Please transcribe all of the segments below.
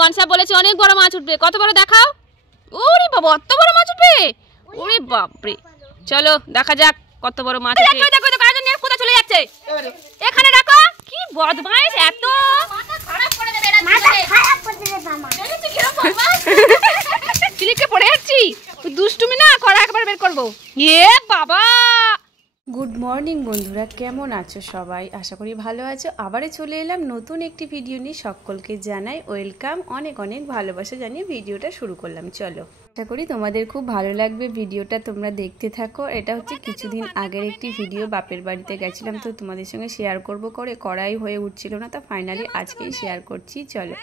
গনসা বলেছে অনেক বড় মাছ উঠবে, কত বড় দেখাও। ওরে বাবা, অত বড় মাছ উঠবে, ওরে বাপরে। চলো দেখা যাক কত বড় মাছ উঠে। দেখো দেখো কাজ নিয়ে কোথা চলে যাচ্ছে, এখানে রাখো। কি বদমাইশ, এত মাথা খারাপ করে দেবে, মাথা খারাপ করে দেবে মামা। দেখেছিস কি রকম মাছ, স্লিপে পড়ে যাচ্ছি। দুষ্টুমি না করা, একবার বের করব। এ বাবা। গুড মর্নিং বন্ধুরা, কেমন আছো সবাই? আশা করি ভালো আছো। আবারও চলে এলাম নতুন একটি ভিডিও নিয়ে। সকলকে জানাই ওয়েলকাম, অনেক অনেক ভালোবাসা জানিয়ে ভিডিওটা শুরু করলাম। চলো, আশা করি তোমাদের খুব ভালো লাগবে ভিডিওটা, তোমরা দেখতে থাকো। এটা হচ্ছে কিছুদিন আগের একটি ভিডিও। বাপের বাড়িতে গেছিলাম, তো তোমাদের সঙ্গে শেয়ার করব করাই হয়ে উঠছিল না, তা ফাইনালি আজকেই শেয়ার করছি। চলো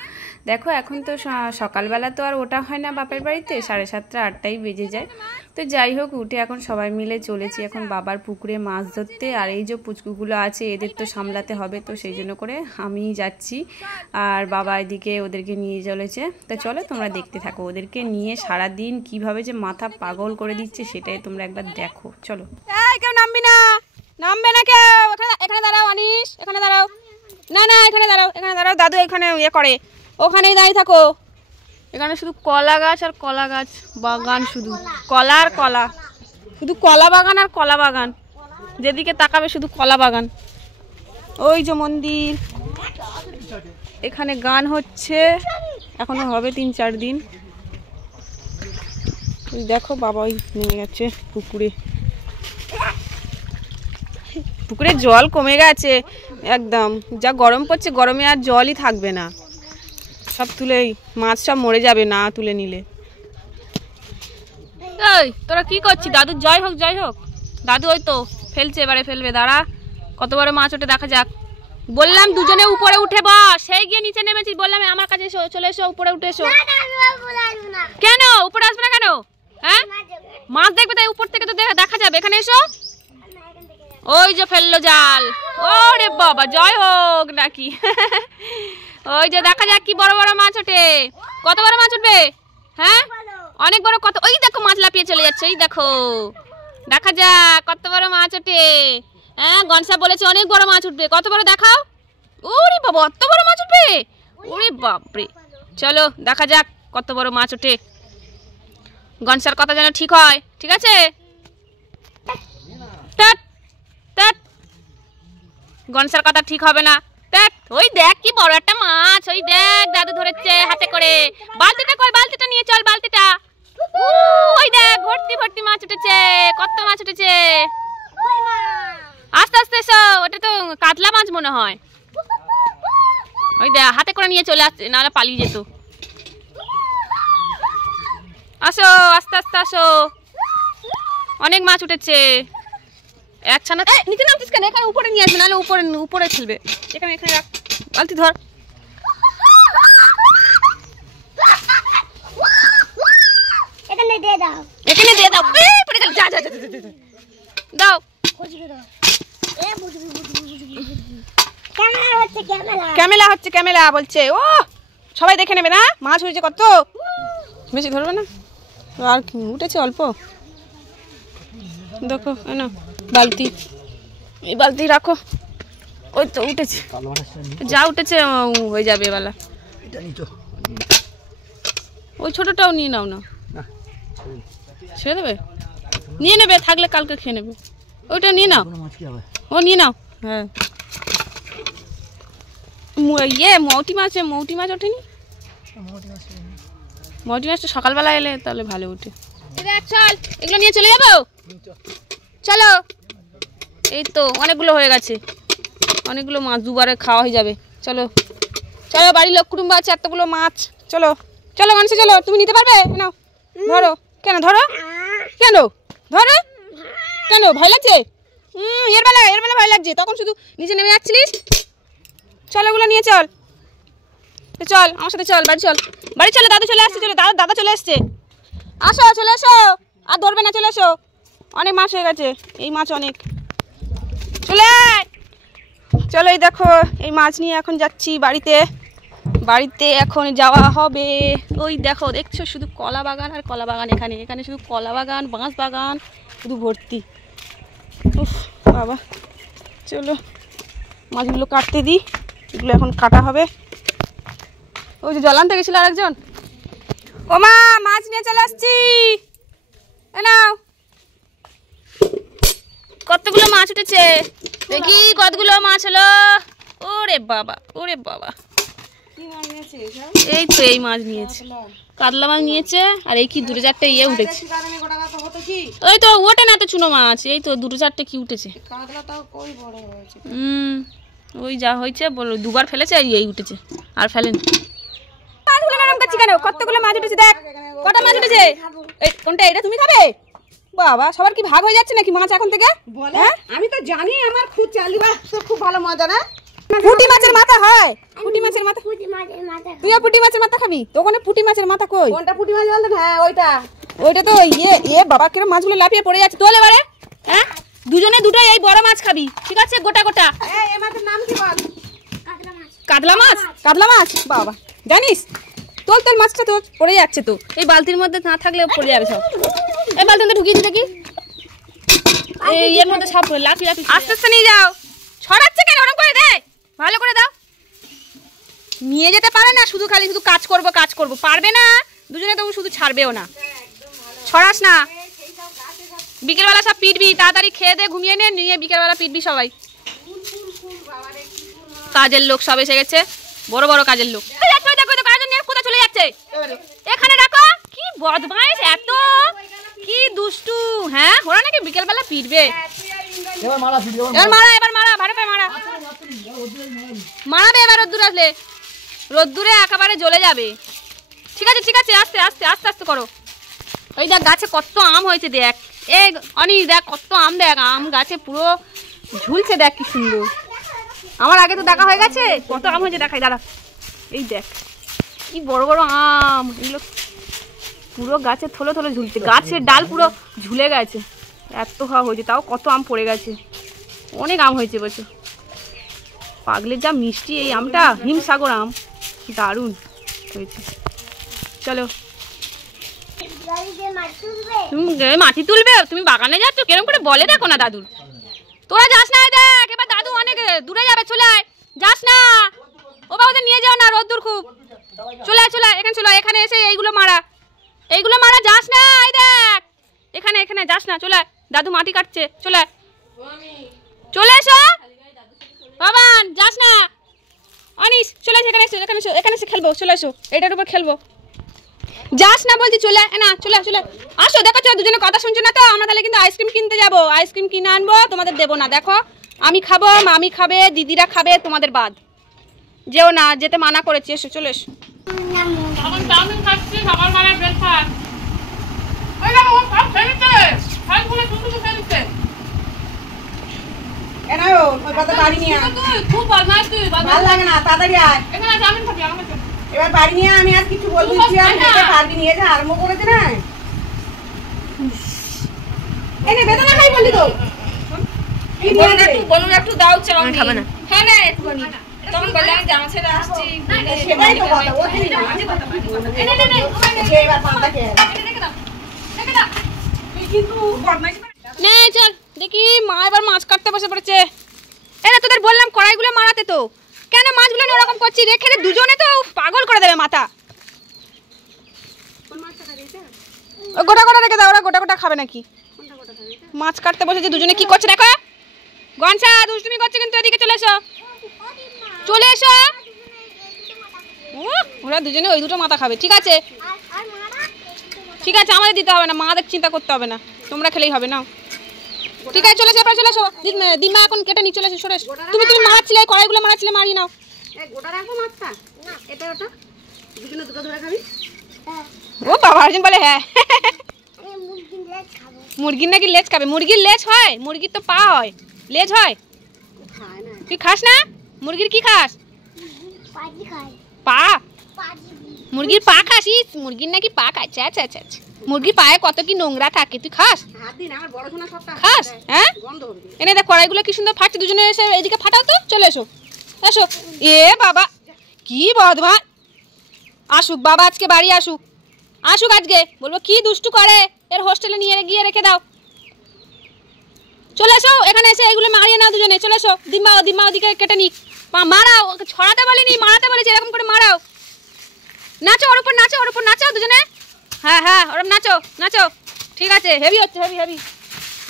দেখো, এখন তো সকালবেলা তো আর ওটা হয় না বাপের বাড়িতে, 7:30 8টাই বেজে যায়। তো যাই হোক, উঠে এখন সবাই মিলে চলেছি এখন বাবার পুকুরে মাছ ধরতে। আর এই যে পুচকুগুলো আছে, এদের তো সামলাতে হবে, তো সেই জন্য করে আমি যাচ্ছি, আর বাবা এদিকে ওদেরকে নিয়ে চলেছে। তো চলো তোমরা দেখতে থাকো, ওদেরকে নিয়ে সারাদিন কিভাবে যে মাথা পাগল করে দিচ্ছে সেটাই তোমরা একবার দেখো। চলো। কেউ নামবি না, নামবে না কেউ। এখানে দাঁড়াও আনিস, এখানে দাঁড়াও। না না, এখানে দাঁড়াও, এখানে দাঁড়াও। দাদু এখানে ইয়ে করে, ওখানেই দাঁড়িয়ে থাকো। এখানে শুধু কলা গাছ আর কলা গাছ বাগান, শুধু কলা আর কলা, শুধু কলা বাগান আর কলা বাগান। যেদিকে তাকাবে শুধু কলা বাগান। ওই যে মন্দির, এখানে গান হচ্ছে, এখনো হবে 3-4 দিন। দেখো বাবা ওই নেমে গেছে পুকুরে, পুকুরে জল কমে গেছে একদম। যা গরম পড়ছে, গরমে আর জলই থাকবে না, সব তুলে মাছ সব মরে যাবে না তুলে নিলে। এই তোরা কি করছিস? দাদু জয় হোক, জয় হোক। দাদু ওই তো ফেলছে, এবারে ফেলবে। দাঁড়া, কত বড় মাছ ওঠে দেখা যাক। বললাম দুজনে উপরে উঠে বস, সেই গিয়ে নিচে নেমেছিস। বললাম আমার কাছে এসো, চলে এসো, উপরে উঠে এসো। কেন উপরে আসবে না কেন? হ্যাঁ, মাছ দেখবে তাই উপর থেকে তো দেখা যাবে। এখানে এসো। ওই যে ফেললো জাল। ওরে বাবা, জয় হোক নাকি। ওই যে দেখা যাক কি বড় বড় মাছ ওঠে। কত বড় মাছ উঠবে? হ্যাঁ, অনেক বড়। কত, ওই দেখো মাছ লাফিয়ে চলে যাচ্ছে, এই দেখো। দেখা যাক কত বড় মাছ ওঠে। হ্যাঁ, গনসা বলেছে অনেক বড় মাছ উঠবে, কত বড় দেখাও। ওরে বাবা, অত বড় মাছ উঠবে, ওরে বাপরে। চলো দেখা যাক কত বড় মাছ ওঠে। গনসার কথা যেন ঠিক হয়, ঠিক আছে? গনসার কথা ঠিক হবে না। দেখ, ওই দেখ কি বড় একটা মাছ, ওই দেখ দাদু ধরেছে হাতে করে। বালতিটা কই? বালতিটা নিয়ে চল, বালতিটা। ওই দেখ ভর্তি ভর্তি মাছ উঠেছে, কত মাছ উঠেছে। আস্তে আস্তে এসো, ওটা তো কাতলা মাছ মনে হয়। ওই দেখ হাতে করে নিয়ে চলে আসছে, নাহলে পালিয়ে যেত। আসো, আস্তে আস্তে আসো, অনেক মাছ উঠেছে। একছানা নিচে নামছিস কেন? এখানে উপরে নিয়ে আসবে, নাহলে উপরে উপরে ফেলবে। এখানে এখানে রাখ, বালতি ধর। এখানে দিয়ে দাও, এখানে দিয়ে দাও। পড়ে গেল, যা যা যা দাও। ক্যামেলা হচ্ছে, ক্যামেলা বলছে। ও সবাই দেখে নেবে না, মাছ হয়েছে কত। বেশি ধরবে না, আর উঠেছে অল্প। দেখো না বালতি, এই বালতি রাখো। ওই তো উঠেছে, যা উঠেছে হয়ে যাবে এবেলা। ওই ছোটটাও নিয়ে নাও না, ছেড়ে দেবে, নিয়ে নেবে, থাকলে কালকে খেয়ে নেবে। ওইটা নিয়ে নাও, ও নিয়ে নাও। হ্যাঁ, ইয়ে মৌটি মাছ, মৌটি মাছ ওঠেনি। মৌটি মাছটা সকালবেলা এলে তাহলে ভালো উঠে। চল, এগুলো নিয়ে চলে যাবো। চলো, এই তো অনেকগুলো হয়ে গেছে, অনেকগুলো মাছ দুবারে খাওয়া হয়ে যাবে। চলো চলো, বাড়ির লোক কুটুম্ব আছে এতগুলো মাছ। চলো চলো গনসা, চলো। তুমি নিতে পারবে? নাও ধরো। কেন ধরো? কেন ধরো? কেন ভয় লাগছে? এর বেলা ভয় লাগছে, তখন শুধু নিচে নেমে যাচ্ছিলিস। চলো, ওগুলো নিয়ে চল। চল আমার সাথে, চল বাড়ি চল, বাড়ি চলো। দাদু চলে আসছে, চলো। দাদা চলে এসছে। আসো, চলে এসো, আর ধরবে না, চলে এসো। অনেক মাছ হয়ে গেছে, এই মাছ অনেক। চলে চলো, এই দেখো এই মাছ নিয়ে এখন যাচ্ছি বাড়িতে। বাড়িতে এখন যাওয়া হবে। ওই দেখো, দেখছো শুধু কলা বাগান আর কলা বাগান। এখানে এখানে শুধু কলা বাগান, বাঁশ বাগান, শুধু ভর্তি। উফ বাবা, চলো মাছগুলো কাটতে দিই, এগুলো এখন কাটা হবে। ওই যে জল আনতে গেছিল আরেকজন। ও মা, মাছ নিয়ে চলে আসছি। নাও, কতগুলো মাছ উঠেছে দেখি, কতগুলো মাছ হলো। ওরে বাবা, ওরে বাবা, এই তো এই মাছ নিয়েছে, কাতলা মাছ নিয়েছে। আর এই কি দুটো চারটে ইয়ে উঠেছে, ওই তো ওঠে না তো চুনো মাছ, এই তো দুটো চারটে কি উঠেছে। ওই যা হয়েছে বলো, দুবার ফেলেছে আর এই উঠেছে, আর ফেলেনি। কতগুলো মাছ উঠেছে দেখ, কটা মাছ উঠেছে। কোনটা এটা তুমি খাবে? বাবা, সবার কি ভাগ হয়ে যাচ্ছে নাকি মাছ এখন থেকে? আমি তো জানি, আমার খুব চালিবা খুব ভালো মজা না। পুঁটি মাছের মাথা হয়, পুঁটি মাছের মাথা। তুইও পুঁটি মাছের মাথা খাবি? তো ওখানে পুঁটি মাছের মাথা কই? কোনটা পুঁটি মাছ বলতেন? হ্যাঁ ওইটা তো ইয়ে বাবা, কিরম মাছগুলো লাফিয়ে পড়ে যাচ্ছে। তোল এবারে। হ্যাঁ, দুজনে দুটো এই বড় মাছ খাবি, ঠিক আছে? গোটা গোটা। এই মাছের নাম কি বল? কাতলা মাছ। কাতলা মাছ বাবা, জানিস? তোল তোল, মাছটা তোর পড়ে যাচ্ছে তো, এই বালতির মধ্যে না থাকলে পড়ে যাবে সব। এই বালতির মধ্যে ঢুকিয়ে দিতে কি, এই এর মধ্যে সব লাফি লাফি। আস্তে আস্তে নিয়ে যাও, ছড়াচ্ছে কেন? ওরকম করে দে, ভালো করে দাও। নিয়ে যেতে পারে না, শুধু খালি শুধু কাজ করবো কাজ করবো, পারবে না দুজনে, তবু শুধু ছাড়বেও না। ছড়াস না, বিকেলবেলা সব পিটবি, তাড়াতাড়ি খেয়ে দে, ঘুমিয়ে নে, নিয়ে বিকেলবেলা পিটবি সবাই। কাজের লোক সব এসে গেছে, বড় বড় কাজের লোক। কোথায় চলে যাচ্ছে? এখানে রাখো। কি বদমাইশ, এত কি দুষ্টু। হ্যাঁ, ওরা নাকি বিকেলবেলা পিটবে। এবার মারা, এবার মারা, ভালো করে মারা, মারাবে এবার। রোদ্দুর আসলে, রোদ্দুরে একেবারে জ্বলে যাবে। ঠিক আছে ঠিক আছে, আস্তে আস্তে আস্তে আস্তে করো। ওই দেখ গাছে কত আম হয়েছে দেখ, এই অনি দেখ কত আম, দেখ আম গাছে পুরো ঝুলছে, দেখ কি সুন্দর। আমার আগে তো দেখা হয়ে গেছে, কত আম হয়েছে দেখাই দাঁড়া। এই দেখ কি বড় বড় আম, এগুলো পুরো গাছে থলে থলে ঝুলছে, গাছের ডাল পুরো ঝুলে গেছে, এত খাওয়া হয়েছে। তাও কত আম পড়ে গেছে, অনেক আম হয়েছে বলছো। পাগলের যা মিষ্টি এই আমটা, হিমসাগর আম, দারুণ হয়েছে। চলো, তুমি মাটি তুলবে? তুমি বাগানে যাচ্ছ, কেরম করে বলে দেখো না দাদুর। তোরা যাস না, দেখ এবার দাদু অনেক দূরে যাবে, চলে আয়। যাস না ও বাবা, ওদের নিয়ে যাও না, রোদ্দুর খুব। চলে আয় চলে আয়, এখানে চলে আয়, এখানে এসে এইগুলো মারা, এইগুলো মারা। যাস না, এই দেখ এখানে, এখানে যাস না, চলে আয়। দাদু মাটি কাটছে, চলে আয়, চলে এসো বাবান, যাস না। অনিস চলে এসো, এখানে এসো, এখানে এসো, এখানে এসে খেলবো, চলে এসো, এটার উপর খেলবো। যাস না বলছি, চলে না, চলে চলে আসো। দেখো চলো, দুজনে কথা শুনছো না তো? আমরা তাহলে কিন্তু আইসক্রিম কিনতে যাবো, আইসক্রিম কিনে আনবো, তোমাদের দেবো না। দেখো আমি খাবো, মামি খাবে, দিদিরা খাবে, তোমাদের বাদ। যেও না, যেতে মানা করেছি। এসো, চলে এসো। খুব বদমাইশ তুই, ভালো লাগে না, তাড়াতাড়ি আয়। এখানে জামিন খাবি আমার কাছে। এবার বাড়ি নিয়ে আমি আর কিছু বলবো পারবি নিয়ে যা আরম্ভ করেছে না। এনে বেদনা খাই বললি তো, বলুন একটু দাও, চা খাবে না। হ্যাঁ না, একটুখানি তখন বললে আমি জামা ছেড়ে আসছি। সেটাই তো কথা, ও কি না এবার পান্তা খেয়ে কিন্তু বদমাইশ নে চল দেখি। মা এবার মাছ কাটতে বসে পড়েছে। এরা তোদের বললাম কড়াইগুলো মারাতে, তো কেন মাছগুলো নিয়ে ওরকম করছি? রেখে দে, দুজনে তো পাগল করে দেবে মাথা। গোটা গোটা রেখে দাও, ওরা গোটা গোটা খাবে নাকি? মাছ কাটতে বসেছে দুজনে, কি করছে দেখো। গনসা দুষ্টুমি করছে কিন্তু, এদিকে চলে এসো, চলে এসো। ওরা দুজনে ওই দুটো মাথা খাবে, ঠিক আছে ঠিক আছে, আমাদের দিতে হবে না, মাদের চিন্তা করতে হবে না, তোমরা খেলেই হবে না। ঠিক আছে চলে এসো, এবার চলে এসো। দিমা এখন কেটে নিয়ে চলে এসো, সরে এসো। তুমি মারাচ্ছিলে, কড়াইগুলো মারাচ্ছিলে, মারিয়ে নাও। গোটা রাখবো মাছটা না, এটা ওটা দুজনে দুটো ধরে খাবি। ও বাবা, অর্জুন বলে হ্যাঁ। মুরগির নাকি লেজ খাবে? মুরগির লেজ হয়? মুরগির তো পা হয়, লেজ হয়? তুই খাস না মুরগির? কি খাস? পা? মুরগির পা খাসিস? মুরগির নাকি পা খাচ্ছে? আচ্ছা আচ্ছা আচ্ছা, মুরগির পায়ে কত কি নোংরা থাকে, তুই খাস? খাস? হ্যাঁ, এনে দেখ কড়াইগুলো কি সুন্দর ফাটছে। দুজনে এসে এদিকে ফাটাও তো, চলে এসো এসো। এ বাবা কি বদমা, আসুক বাবা আজকে, বাড়ি আসুক, আসুক আজকে, বলবো কি দুষ্টু করে, এর হোস্টেলে নিয়ে গিয়ে রেখে দাও। চলে এসো এখানে, এসে এইগুলো মারিয়ে নাও দুজনে, চলে এসো। দিম্মা দিম্মা ওদিকে কেটে নিক, মারাও, ছড়াতে বলিনি, মারাতে বলেছি, এরকম করে মারাও। নাচো ওর উপর নাচো দুজনে। হ্যাঁ হ্যাঁ ওরম নাচো নাচো, ঠিক আছে। হেভি হচ্ছে, হেভি হেভি,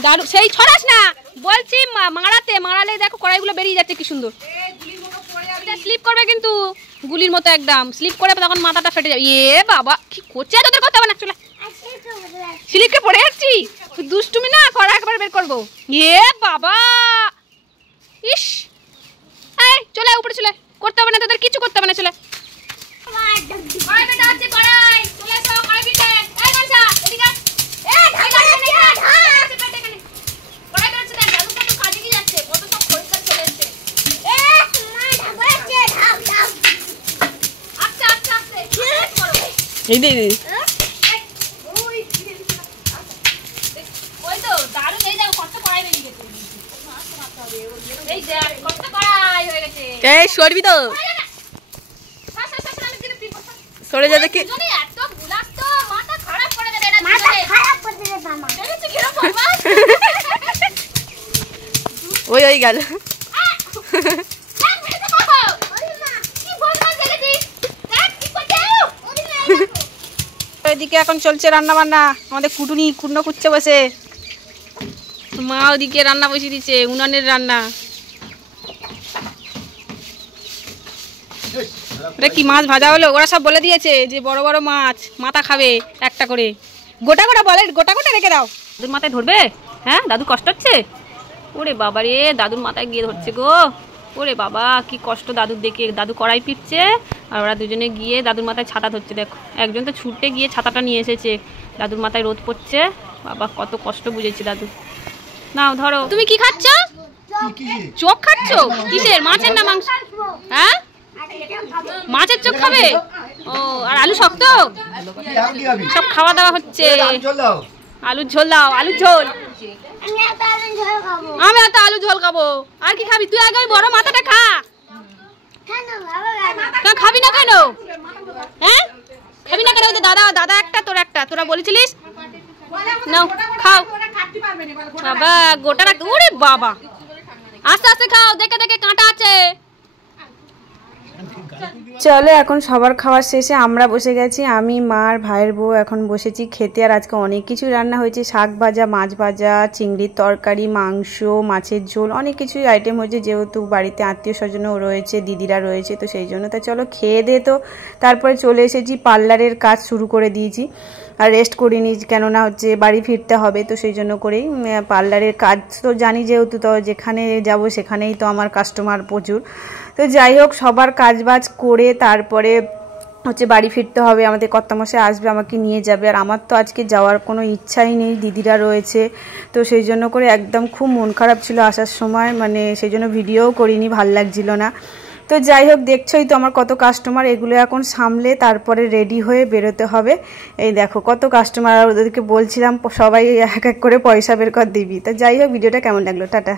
দারু। সেই ছড়াস না বলছি, মারালে দেখো কড়াইগুলো বেরিয়ে যাচ্ছে কি সুন্দর। স্লিপ করবে কিন্তু গুলির মতো, একদম স্লিপ করে তখন মাথাটা ফেটে যাবে। এ বাবা কি করছে, তোদের কথা হবে না, চলে স্লিপকে পড়ে যাচ্ছি। দুষ্টুমি না করা, একবার বের করবো। এ বাবা, ইস, এই চলে উপরে চলে, করতে হবে না তোদের, কিছু করতে হবে না, চলে। এই দে ওই তো দারুণ, এই দেখো কত কড়াই বেরিয়ে গেছে, এই যে কত কড়াই হয়ে গেছে। এই সরবি তো, সরে যা দেখি। এত বুলাস তো মাথা খারাপ করে দেবে, এটা মাথা খারাপ করে দেবে মামা, দেখেছিস কি রকম বাস। ওই গেল। এদিকে এখন চলছে রান্না বান্না, আমাদের কুটুনি কুটনো কুচ্ছে বসে, মা ওদিকে রান্না বসিয়ে দিচ্ছে, উনানের রান্না। ওটা কি মাছ ভাজা হলো, ওরা সব বলে দিয়েছে যে বড় বড় মাছ, মাথা খাবে একটা করে, গোটা গোটা বলে, গোটা গোটা রেখে দাও। দাদুর মাথায় ধরবে? হ্যাঁ দাদু কষ্ট হচ্ছে। ওরে বাবা রে, দাদুর মাথায় গিয়ে ধরছে গো। ওরে বাবা কি কষ্ট দাদুর দেখে, দাদু কড়াই পিটছে আর ওরা দুজনে গিয়ে দাদুর মাথায় ছাতা ধরছে। দেখো একজন তো ছুটে গিয়ে ছাতাটা নিয়ে এসেছে, দাদুর মাথায় রোদ পড়ছে। বাবা কত কষ্ট বুঝেছে দাদু। নাও ধরো। তুমি কি খাচ্ছ? চোখ খাচ্ছ? কিসের, মাছের না মাংস? হ্যাঁ মাছের চোখ খাবে? ও আর আলু শক্ত সব খাওয়া দাওয়া হচ্ছে। আলুর ঝোল দাও, আলুর ঝোল। আমি তো আলু ঝোল খাবো। আর কি খাবি তুই? আগে বড় মাথাটা খা। খাবি না কেন? হ্যাঁ খাবি না কেন? দাদা একটা, তোর একটা, তোরা বলেছিলিস। নাও খাও বাবা, গোটা রাখ। ওরে বাবা আস্তে আস্তে খাও, দেখে দেখে কাঁটা আছে। চলো এখন সবার খাওয়ার শেষে আমরা বসে গেছি, আমি মার ভাইয়ের বউ এখন বসেছি খেতে। আর আজকে অনেক কিছু রান্না হয়েছে, শাক ভাজা, মাছ ভাজা, চিংড়ির তরকারি, মাংস, মাছের ঝোল, অনেক কিছুই আইটেম হয়েছে। যেহেতু বাড়িতে আত্মীয় স্বজনও রয়েছে, দিদিরা রয়েছে, তো সেই জন্য তো চলো খেয়ে দে। তো তারপরে চলে এসেছি, পার্লারের কাজ শুরু করে দিয়েছি। আর রেস্ট করিনি, কেননা হচ্ছে বাড়ি ফিরতে হবে, তো সেই জন্য করেই পার্লারের কাজ তো জানি, যেহেতু তো যেখানে যাব সেখানেই তো আমার কাস্টমার প্রচুর। তো যাই হোক সবার কাজ বাজ করে তারপরে হচ্ছে বাড়ি ফিরতে হবে, আমাদের কর্তামশাই আসবে, আমাকে নিয়ে যাবে। আর আমার তো আজকে যাওয়ার কোনো ইচ্ছাই নেই, দিদিরা রয়েছে, তো সেই জন্য করে একদম খুব মন খারাপ ছিল আসার সময়, মানে সেই জন্য ভিডিওও করিনি, ভাল লাগছিল না। তো যাই হোক দেখছোই তো আমার কত কাস্টমার, এগুলো এখন সামলে তারপরে রেডি হয়ে বেরোতে হবে। এই দেখো কত কাস্টমার, আর ওদেরকে বলছিলাম সবাই এক এক করে পয়সা বের কর দিবি। তো যাই হোক ভিডিওটা কেমন লাগলো, টাটা।